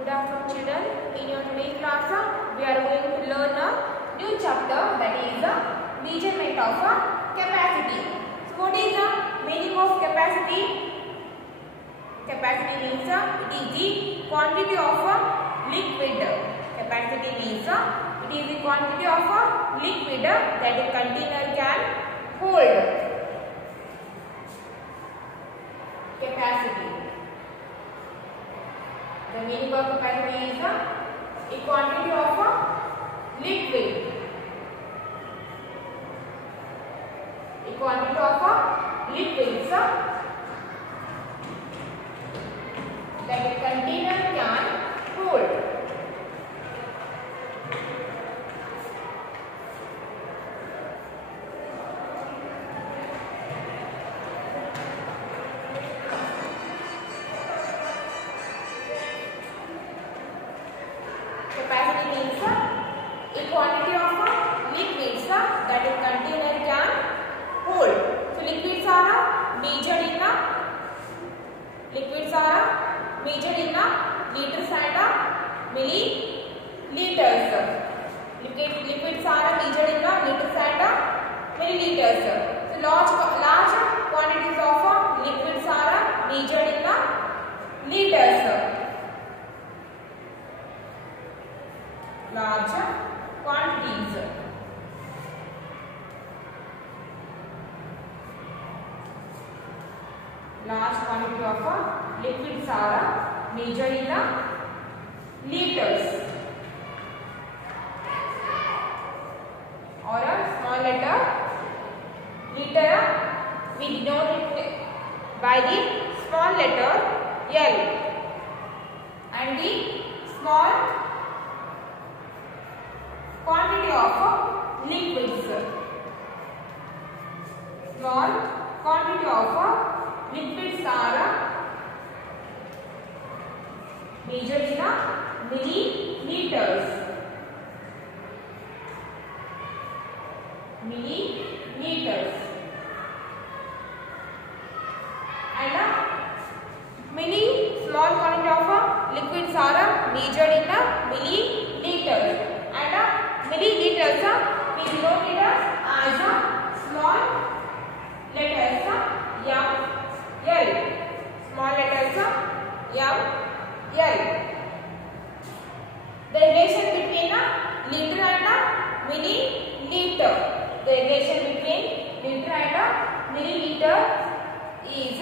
Good afternoon children. In your today's class, we are going to learn a new chapter, that is the measurement of capacity. So what is the meaning of capacity? Capacity means it is the quantity of liquid. Capacity means it is the quantity of liquid that a container can hold. Capacity. The meaning of capacity is a quantity of liquid. A quantity of liquids that a container can hold. Capacity means a quantity of liquids that a container can hold. So liquids are measured in liters and milliliters. Liquids are measured in liters and milliliters. So large quantities of liquids are measured in liters. Large quantities. Large quantity of liquids are measured in liters. Or a small letter liter, we denote it by the small letter L, and the small quantity of liquids. Small quantity of liquids are measured in milliliters. Milliliters. And small quantity of liquids are measured in milliliters. And milliliters we denote it as small letters L. Small letters L. The relation between liter and milliliter. The relation between liter and milliliter is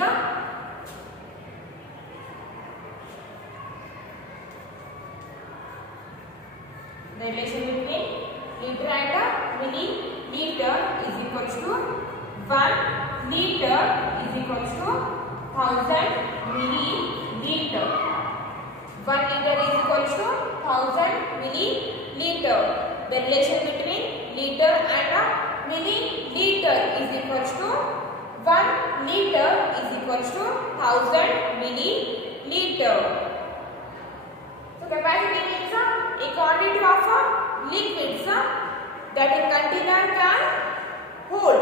the relation between liter and milliliter is equals to 1 liter is equals to 1000 milliliter. 1 liter is equals to 1000 milliliter. The relation between liter and milliliter is equals to 1 liter is equals to 1000 milliliter. So capacity means a quantity of liquids that a container can hold.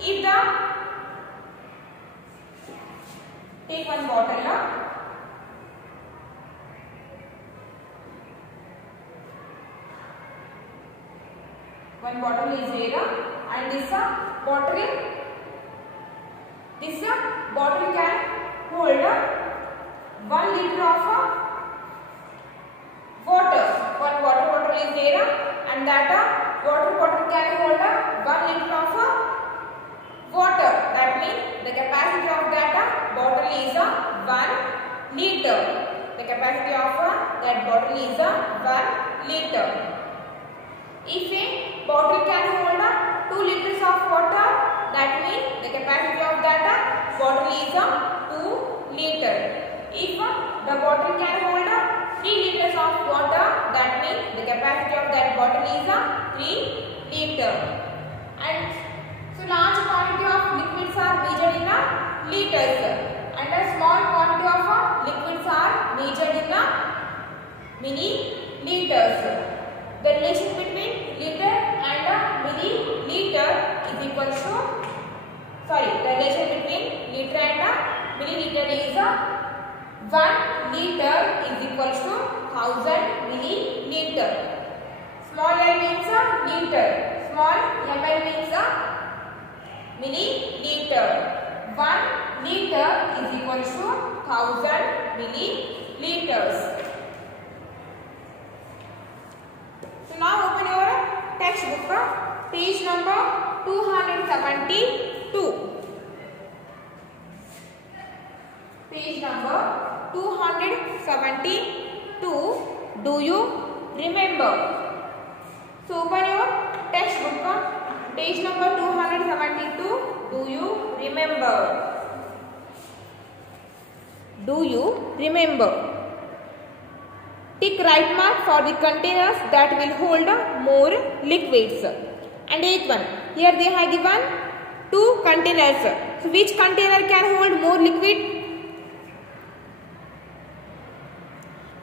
If take one bottle, one bottle is there, and this bottle can hold 1 liter of water. One water bottle is there, and that water bottle can hold 1 liter of water. That means the capacity of that bottle is 1 liter. The capacity of that bottle is 1 liter. If a bottle can hold 2 liters of water, that means the capacity of that bottle is 2 liter. If the bottle can hold 3 liters of water, that means the capacity of that bottle is 3 liter. And so large quantity of liquids are measured in liters, and a small quantity of liquids are measured in milliliters. The relation between liter and milliliter is equals to, the relation between liter and milliliter is 1 liter liter is equals to 1000 milliliter. Small l means a liter. Small ml means a milliliter. 1 liter is equals to 1000 milliliters. So now open your textbook, page number 272. Page number 272. Do you remember? So open your textbook, page number 272. Do you remember? Do you remember? Tick right mark for the containers that will hold more liquids. And eighth one, here they have given two containers. So which container can hold more liquid?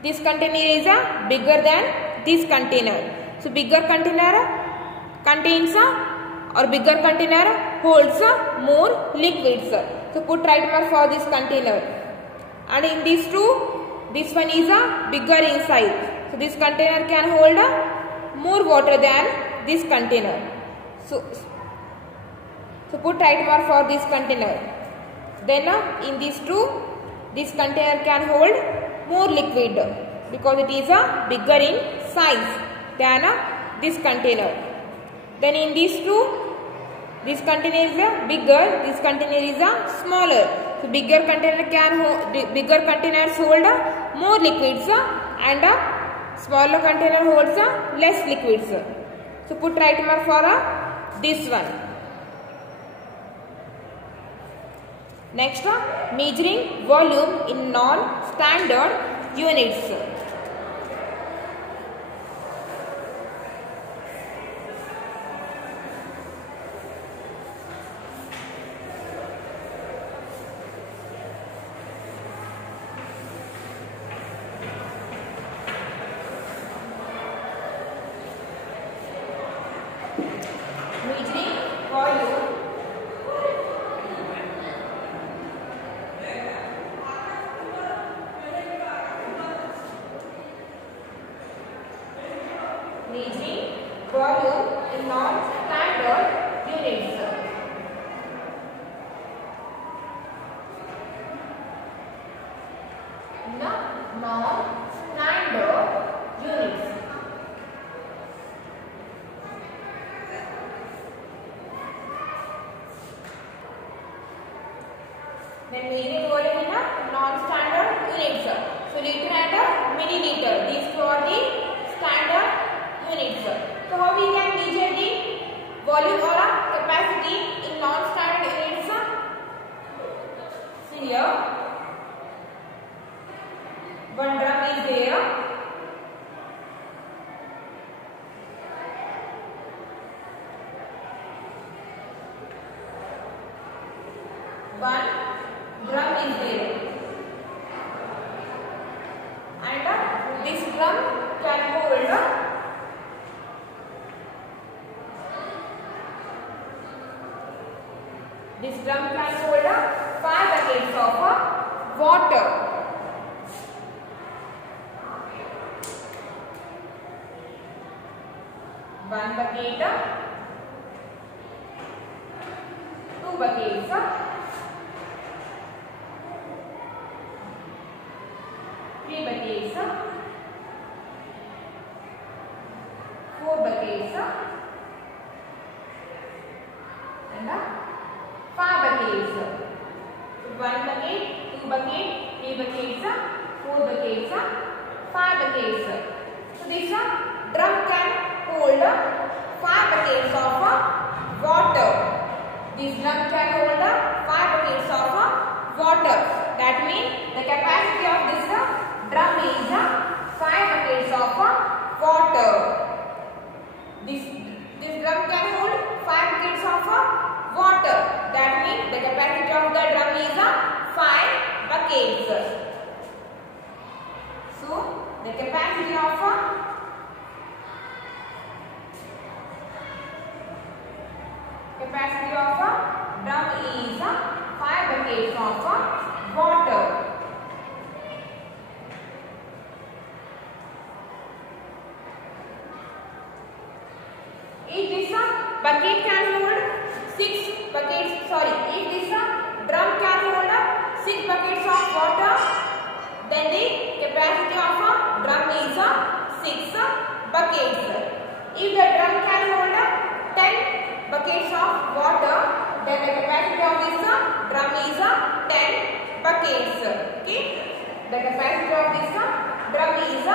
This container is bigger than this container. So bigger container contains or bigger container holds more liquids. So put right mark for this container. And in these two, this one is bigger inside. So this container can hold more water than this container. So put right mark for this container. Then in these two, this container can hold more liquid because it is bigger in size than this container. Then in these two, this container is bigger, this container is smaller. So bigger container can hold, bigger containers hold more liquids and smaller container holds less liquids. So put right mark for this one. Next, measuring volume in non-standard units. Measuring volume in non-standard units. Non-standard units. Then measuring volume in non-standard units. So liter and milliliter. These two are the standard units. So how we can measure the volume or capacity in non-standard units? See here, one drum is there. One drum is there. And this drum can hold this drum can hold 5 buckets of water. One bucket, 2 buckets, 3 buckets, 4 buckets, and 5 buckets. 1 bucket, 2 bucket, 3 buckets, 4 buckets, 5 buckets. So this drum can hold 5 buckets of water. This drum can hold 5 buckets of water. That means the capacity of this drum is 5 buckets of water. This drum can hold 5 buckets of water. That means the capacity of the drum is 5 buckets. So the capacity of drum is 5 buckets. bucket can hold 6 buckets. Sorry, if this drum can hold 6 buckets of water, then the capacity of a drum is 6 buckets. If the drum can hold 10 buckets of water, then the capacity of this drum is 10 buckets. Okay, the capacity of this drum is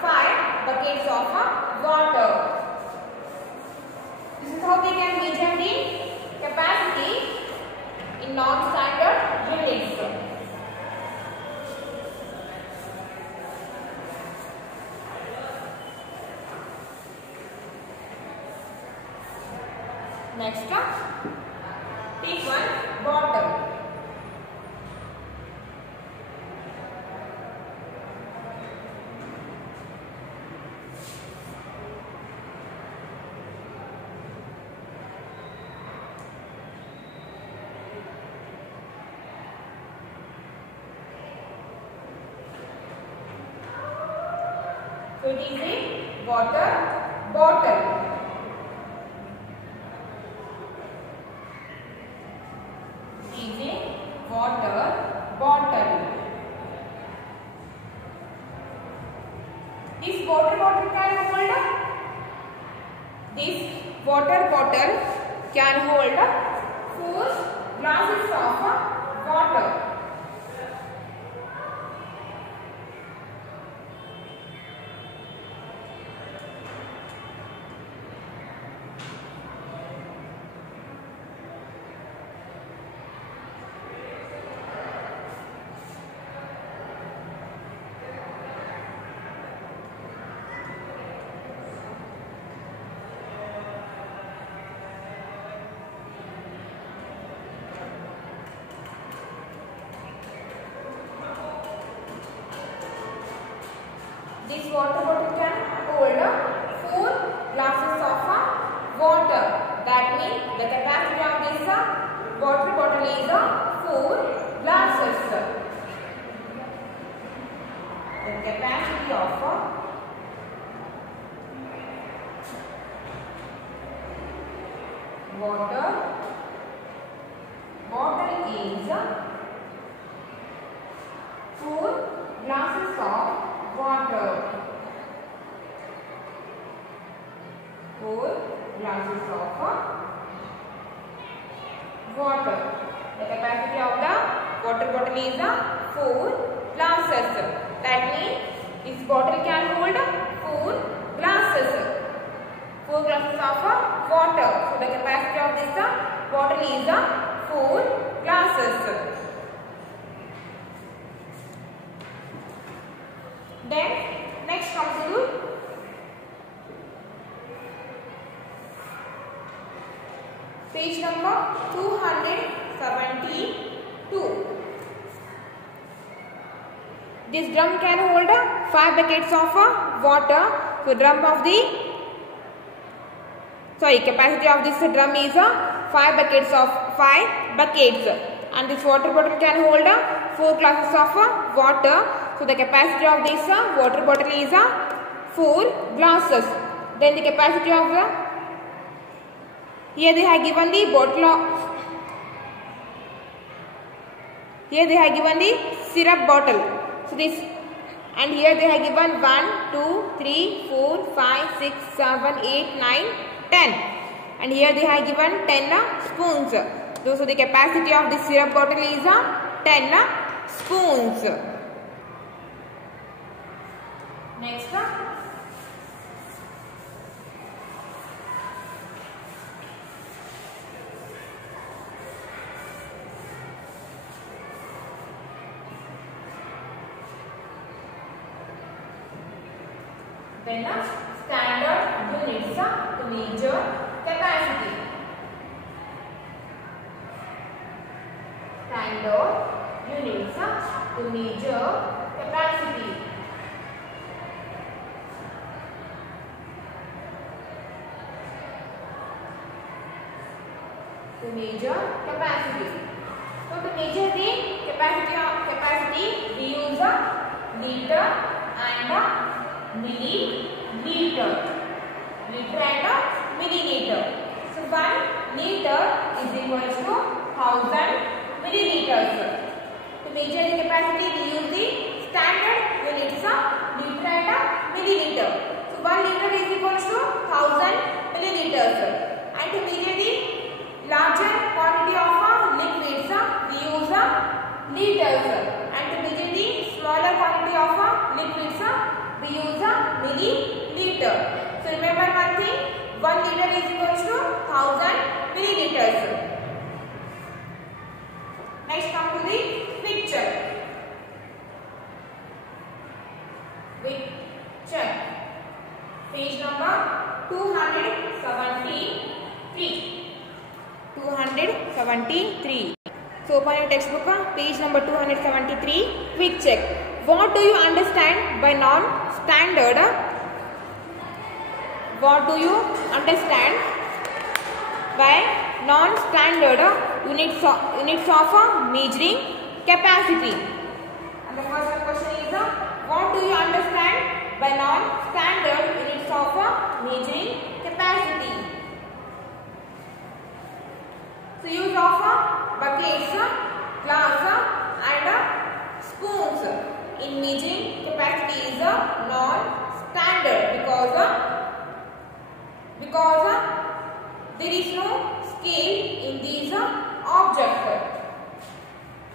5 buckets of water. This is how we can measure the capacity in non-standard units. Next, take one bottle. So it is a water bottle. Water bottle. This water bottle can hold 4 glasses of water. This water bottle can hold 4 glasses of water. That means the capacity of this water bottle is 4 glasses. The capacity of water bottle is 4 glasses of water. 4 glasses of water. The capacity of the water bottle is 4 glasses. That means this bottle can hold 4 glasses. 4 glasses of water. So the capacity of this bottle is 4 glasses. Then next comes to page number 272. This drum can hold 5 buckets of water. So capacity of this drum is 5 buckets, and this water bottle can hold 4 glasses of water. So the capacity of this water bottle is 4 glasses. Then the capacity of here they have given the syrup bottle. So this, and here they have given 1, 2, 3, 4, 5, 6, 7, 8, 9, 10. And here they have given 10 spoons. So the capacity of this syrup bottle is 10 spoons. Next, then standard units to measure capacity. Standard units to measure capacity. To measure capacity. So to measure the capacity, we use a liter and a milliliter. Liter and a milliliter. So 1 liter is equal to 1000 milliliters. To measure the capacity, we use the standard units of liter and milliliter. So 1 liter is equal to 1000 milliliters. And to measure the larger quantity of liquids, we use liters. And to measure the smaller quantity of liquids, we use milliliter. So remember one thing, 1 liter is equal to 1000 milliliters. Next come to the picture. Picture. Page number 273. 273. So open your textbook, page number 273. Quick check. What do you understand by non-standard? What do you understand by non-standard units of measuring capacity? And the first question is, what do you understand by non-standard units of measuring capacity? So use of buckets, glass and spoons in measuring capacity is non-standard because there is no scale in these objects.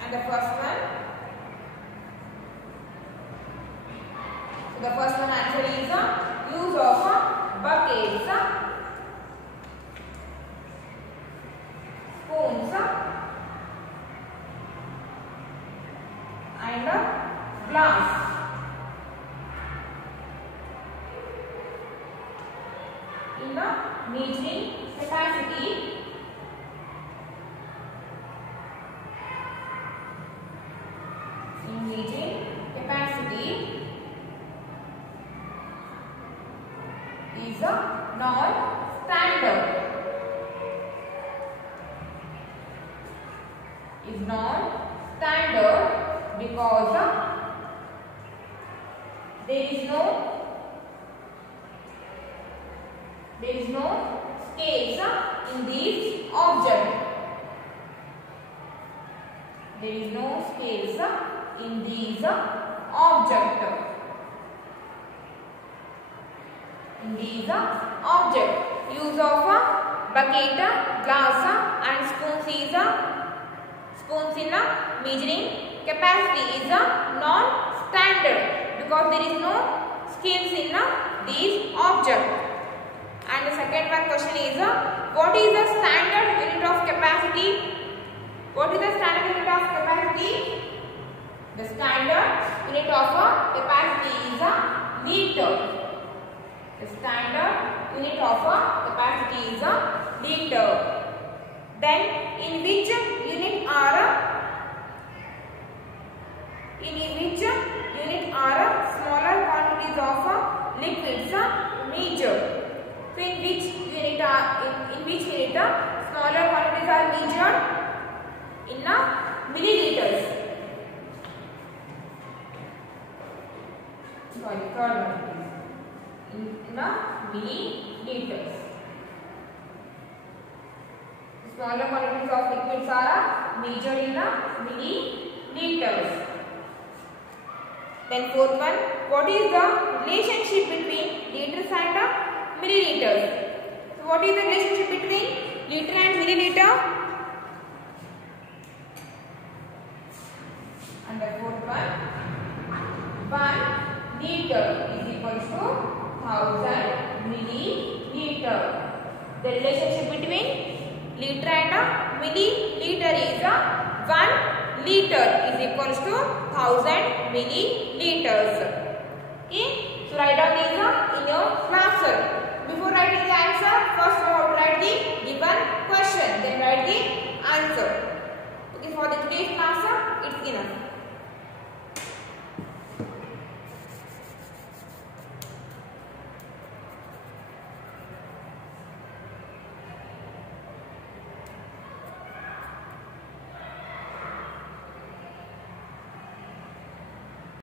And the first one, so the first one answer is use of buckets, spoons and glass. In the measuring capacity, is a non-standard. Is non-standard because there is no scales in these objects. There is no scales in these objects. Use of bucket, glass and spoons in measuring capacity is non-standard because there is no scales in these objects. And the second one question is, what is the standard unit of capacity? What is the standard unit of capacity? The standard unit of capacity is liter. The standard unit of capacity is liter. Then in which unit are smaller quantities of liquids measured? So in which unit smaller quantities are measured? In milliliters. Sorry, third one. In milliliters. Smaller quantities of liquids are measured in milliliters. Then fourth one, what is the relationship between liters and milliliters? So what is the relationship between liter and milliliter? And the fourth one, 1 liter is equal to 1000 milliliter. The relationship between liter and milliliter is 1 liter is equal to 1000 milliliters. Okay, so write down these in your class. Before writing the answer, first you have to write the given question, then write the answer. Okay, for the today's class, it's enough.